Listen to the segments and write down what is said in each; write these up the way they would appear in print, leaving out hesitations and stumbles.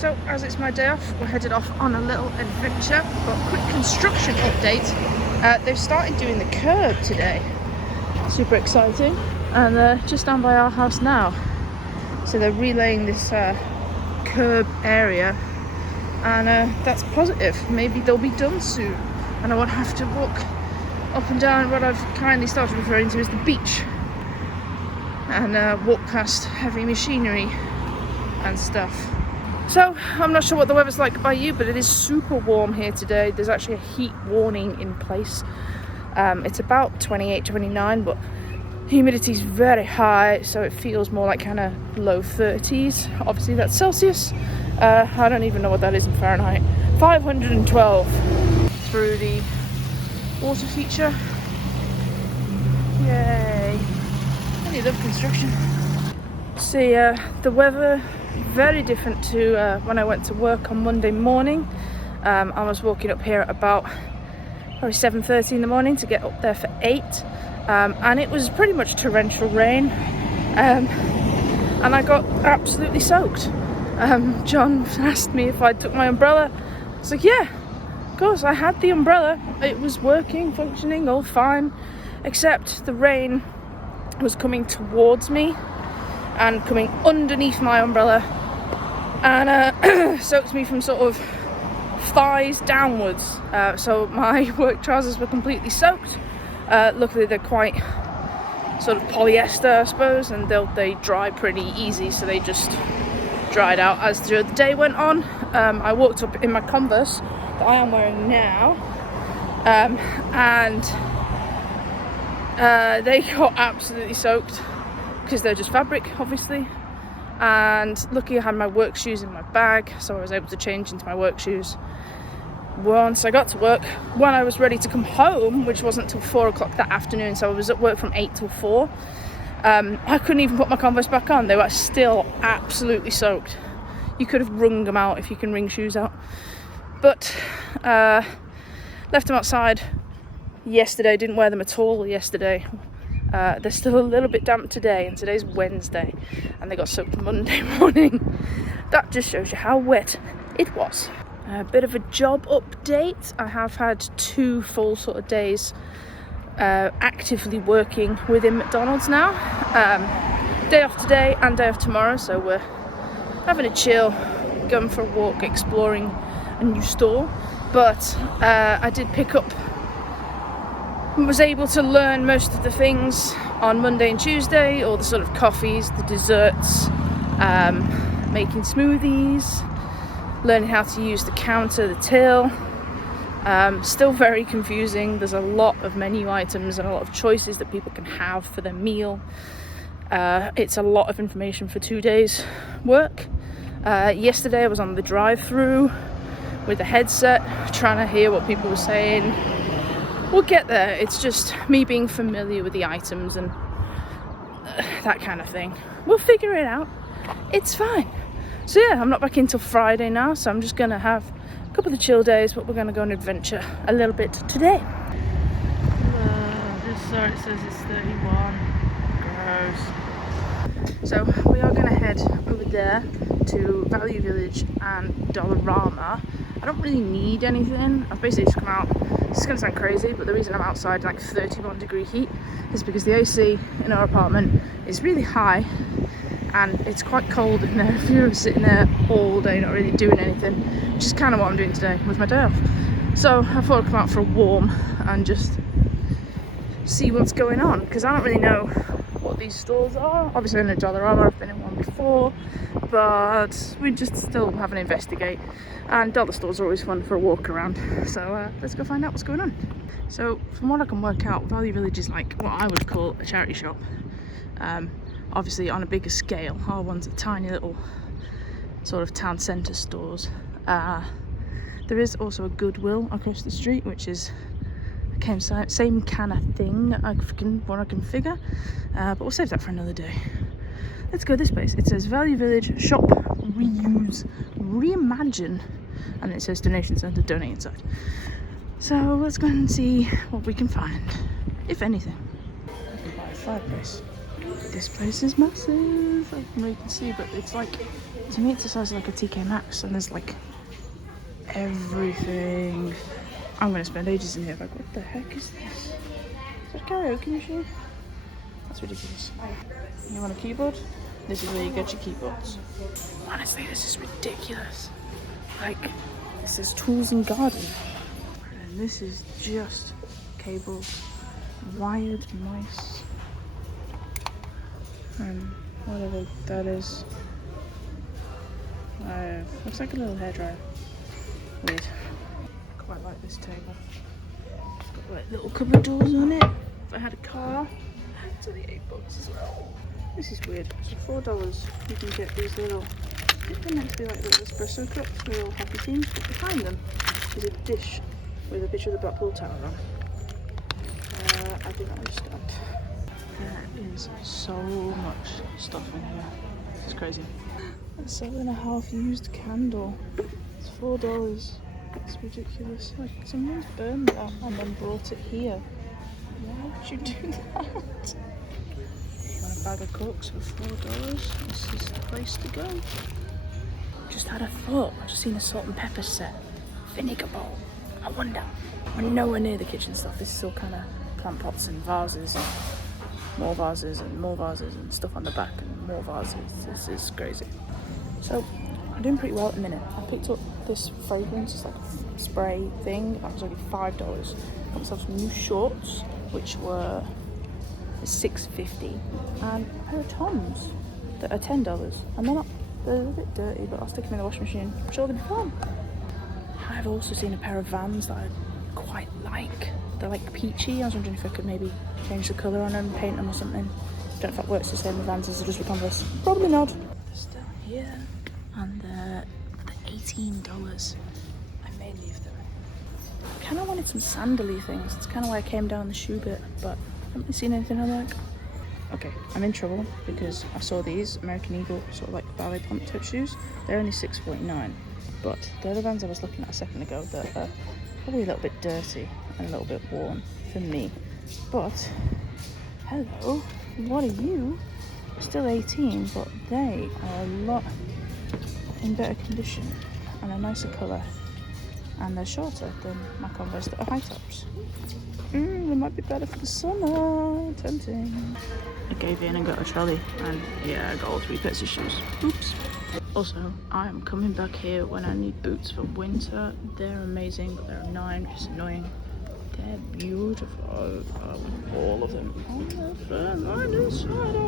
So as it's my day off, we're headed off on a little adventure. But quick construction update. They've started doing the curb today. Super exciting. And they're just down by our house now. So they're relaying this curb area. And that's positive. Maybe they'll be done soon. And I won't have to walk up and down what I've kindly started referring to as the beach. And walk past heavy machinery and stuff. So, I'm not sure what the weather's like by you, but it is super warm here today. There's actually a heat warning in place. It's about 28, 29, but humidity's very high, so it feels more like kind of low 30s. Obviously, that's Celsius. I don't even know what that is in Fahrenheit. 512 through the water feature. Yay. I love construction. See, the weather very different to when I went to work on Monday morning. I was walking up here at about probably 7:30 in the morning to get up there for 8, and it was pretty much torrential rain, and I got absolutely soaked. John asked me if I took my umbrella. I was like, yeah, of course, I had the umbrella. It was working, functioning, all fine, except the rain was coming towards me and coming underneath my umbrella, and soaked me from sort of thighs downwards. So my work trousers were completely soaked. Luckily they're quite sort of polyester, I suppose, and they dry pretty easy, so they just dried out as the day went on. I walked up in my Converse that I am wearing now, and they got absolutely soaked because they're just fabric, obviously. And luckily I had my work shoes in my bag, so I was able to change into my work shoes once I got to work. When I was ready to come home, which wasn't till 4 o'clock that afternoon, so I was at work from 8 till 4, I couldn't even put my Converse back on. They were still absolutely soaked. You could have wrung them out if you can wring shoes out. But left them outside yesterday, didn't wear them at all yesterday. They're still a little bit damp today, and today's Wednesday, and they got soaked Monday morning. That just shows you how wet it was. A bit of a job update. I have had 2 full sort of days actively working within McDonald's now. Day off today and day off tomorrow, so we're having a chill, going for a walk, exploring a new store. But I did pick up, was able to learn most of the things on Monday and Tuesday, all the sort of coffees, the desserts, making smoothies, learning how to use the counter, the till. Still very confusing. There's a lot of menu items and a lot of choices that people can have for their meal. It's a lot of information for 2 days work. Yesterday I was on the drive-through with a headset trying to hear what people were saying. We'll get there. It's just me being familiar with the items and that kind of thing. We'll figure it out. It's fine. So yeah, I'm not back until Friday now, so I'm just going to have a couple of chill days, but we're going to go on an adventure a little bit today. This side says it's 31. Gross. So we are going to head over there to Value Village and Dollarama. I don't really need anything. I've basically just come out. It's going to sound crazy, but the reason I'm outside in like 31-degree heat is because the AC in our apartment is really high and it's quite cold in there if you're sitting there all day not really doing anything, which is kind of what I'm doing today with my day off. So I thought I'd come out for a warm and just see what's going on, because I don't really know what these stores are. Obviously I know Dollarama, I've been in one before, but we just still haven't investigate, and dollar stores are always fun for a walk around, so let's go find out what's going on. So from what I can work out, Value Village is like what I would call a charity shop, obviously on a bigger scale. Our one's a tiny little sort of town centre stores. There is also a Goodwill across the street, which is same kind of thing I can figure, but we'll save that for another day. Let's go this place. It says Value Village Shop, Reuse, Reimagine, and it says Donation Centre, donate inside. So let's go and see what we can find, if anything. I can buy a fireplace. This place is massive. I don't know if you can see, but it's like To me, it's the size of like a TK Maxx, and there's like everything. I'm gonna spend ages in here. Like, what the heck is this? Is that a karaoke machine? That's ridiculous. You want a keyboard? This is where you get your keyboards. Honestly, this is ridiculous. Like, this is tools and garden. And this is just cables, wired mice, and whatever that is. Looks like a little hairdryer. Weird. Quite like this table. It's got like little cupboard doors on it. If I had a car, it's only $8 as well. This is weird. So $4 you can get these little, I think they're meant to be like little espresso cups with little happy themes, but behind them is a dish with a picture of the Blackpool Tower on. I do not understand. There is so much stuff in here. It's crazy. A 7.5 used candle. It's $4. It's ridiculous. Like, someone's burned that and then brought it here. Why would you do that? You want a bag of Cokes for $4? This is the place to go. Just had a thought. I've just seen a salt and pepper set. Vinegar bowl. I wonder. We're nowhere near the kitchen stuff. This is all kind of plant pots and vases and more vases and more vases and stuff on the back and more vases. This is crazy. So I'm doing pretty well at the minute. I picked up this fragrance, it's like a spray thing. That was only $5. Got myself some new shorts, which were $6.50, and a pair of Toms that are $10. And they're a bit dirty, but I'll stick them in the washing machine. I'm sure they'll be fun. I've also seen a pair of Vans that I quite like. They're like peachy. I was wondering if I could maybe change the colour on them, paint them or something. Don't know if that works the same with Vans as it does with Converse. Probably not. They're still here, and they're $18. I may leave them. I kind of wanted some sandally things. It's kind of why I came down the shoe bit, but I haven't really seen anything I like. Okay, I'm in trouble because I saw these American Eagle sort of like ballet pump type shoes. They're only $6.49, but the other Vans I was looking at a second ago that are probably a little bit dirty and a little bit worn for me. But hello, what are you? Still 18, but they are a lot in better condition and a nicer colour, and they're shorter than my Converse that are high tops. They might be better for the summer. Tempting. I gave in and got a trolley, and yeah, I got all 3 pairs of shoes. Oops. Also, I'm coming back here when I need boots for winter. They're amazing, but they're $9, which is annoying. They're beautiful. I want all of them. Oh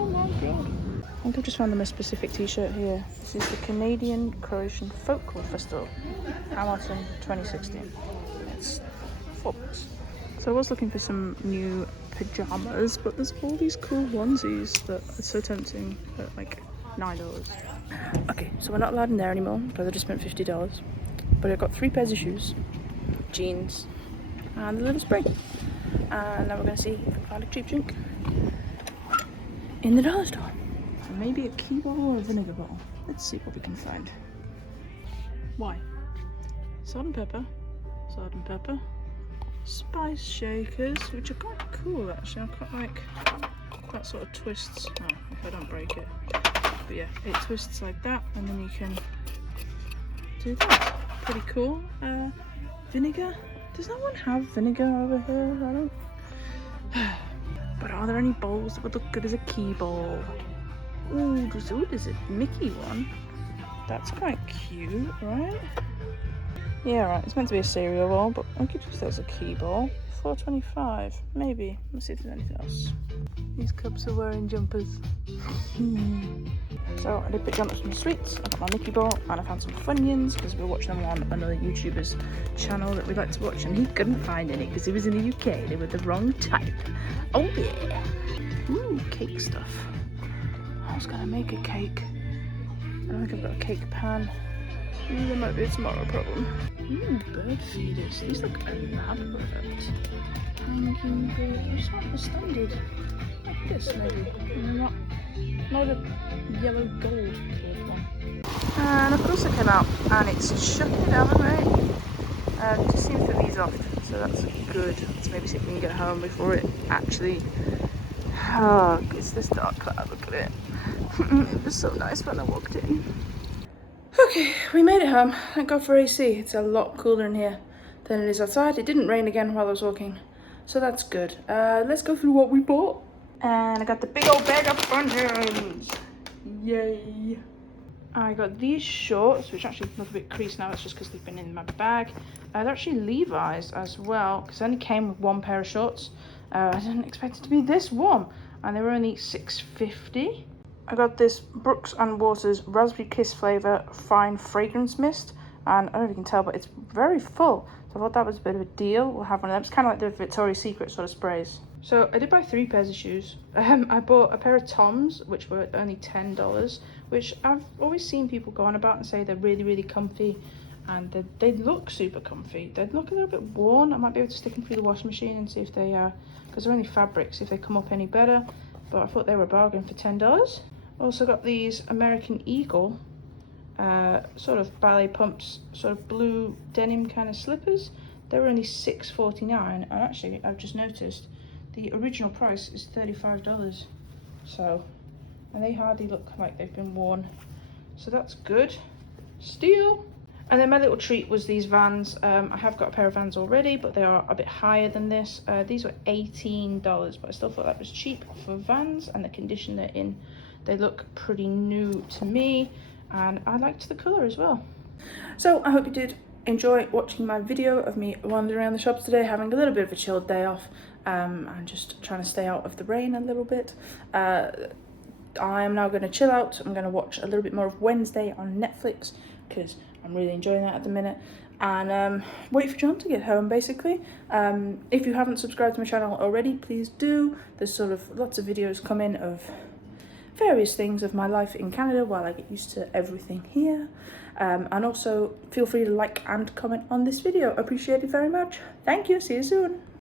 my god. I think I've just found the most specific t-shirt here. This is the Canadian Croatian Folklore Festival, Hamilton 2016. It's $4. So I was looking for some new pajamas, but there's all these cool onesies that are so tempting at like $9. Okay, so we're not allowed in there anymore because I just spent $50. But I got 3 pairs of shoes, jeans, and a little spray. And now we're going to see if we can find a cheap drink in the dollar store. Maybe a key bottle or a vinegar bottle. Let's see what we can find. Why? Salt and pepper, spice shakers, which are quite cool actually. I quite like that sort of twists. Oh, if I don't break it. But yeah, it twists like that, and then you can do that. Pretty cool. Vinegar. Does no one have vinegar over here? I don't. But are there any bowls that would look good as a key bowl? Ooh, there's a Mickey one. That's quite cute, right? Yeah, right. It's meant to be a cereal bowl, but I could use that as a key bowl. $4.25, maybe. Let's see if there's anything else. These cups are wearing jumpers. So I did pick up some sweets. I got my Mickey bowl, and I found some Funyuns because we were watching them on another YouTuber's channel that we like to watch, and he couldn't find any because he was in the UK. They were the wrong type. Oh yeah. Ooh, cake stuff. I was gonna make a cake. I don't think I've got a cake pan. That might be a tomorrow problem. Bird feeders. These look elaborate. Hanging bird. I just want the standard. Like this, maybe. Not a yellow gold colored one. And of course I came out, and it's chucking down the rain. It just seems to ease off, so that's good. Let's maybe see if we can get home before it actually. Oh, it's this dark cloud. Look at it. It was so nice when I walked in. Okay, we made it home. Thank God for AC. It's a lot cooler in here than it is outside. It didn't rain again while I was walking, so that's good. Let's go through what we bought. And I got the big old bag of Funyuns. Yay. I got these shorts, which actually look a bit creased now. That's just because they've been in my bag. They're actually Levi's as well, because I only came with one pair of shorts. I didn't expect it to be this warm, and they were only $6.50. I got this Brooks & Waters Raspberry Kiss flavour fine fragrance mist, and I don't know if you can tell, but it's very full. So I thought that was a bit of a deal. We'll have one of them. It's kind of like the Victoria's Secret sort of sprays. So I did buy 3 pairs of shoes. I bought a pair of Toms, which were only $10, which I've always seen people go on about and say they're really, really comfy, and they look super comfy. They look a little bit worn. I might be able to stick them through the washing machine and see if they, because they're only fabrics, if they come up any better. But I thought they were a bargain for $10. Also got these American Eagle, sort of ballet pumps, sort of blue denim kind of slippers. They were only $6.49, and actually I've just noticed the original price is $35. So, and they hardly look like they've been worn, so that's good. Steal. And then my little treat was these Vans. I have got a pair of Vans already, but they are a bit higher than this. These were $18, but I still thought that was cheap for Vans, and the condition they're in, they look pretty new to me, and I liked the colour as well. So I hope you did enjoy watching my video of me wandering around the shops today, having a little bit of a chilled day off, and just trying to stay out of the rain a little bit. I am now going to chill out. I'm going to watch a little bit more of Wednesday on Netflix, because I'm really enjoying that at the minute, and wait for John to get home, basically. If you haven't subscribed to my channel already, please do. There's sort of lots of videos coming of various things of my life in Canada while I get used to everything here. And also feel free to like and comment on this video. Appreciate it very much. Thank you. See you soon.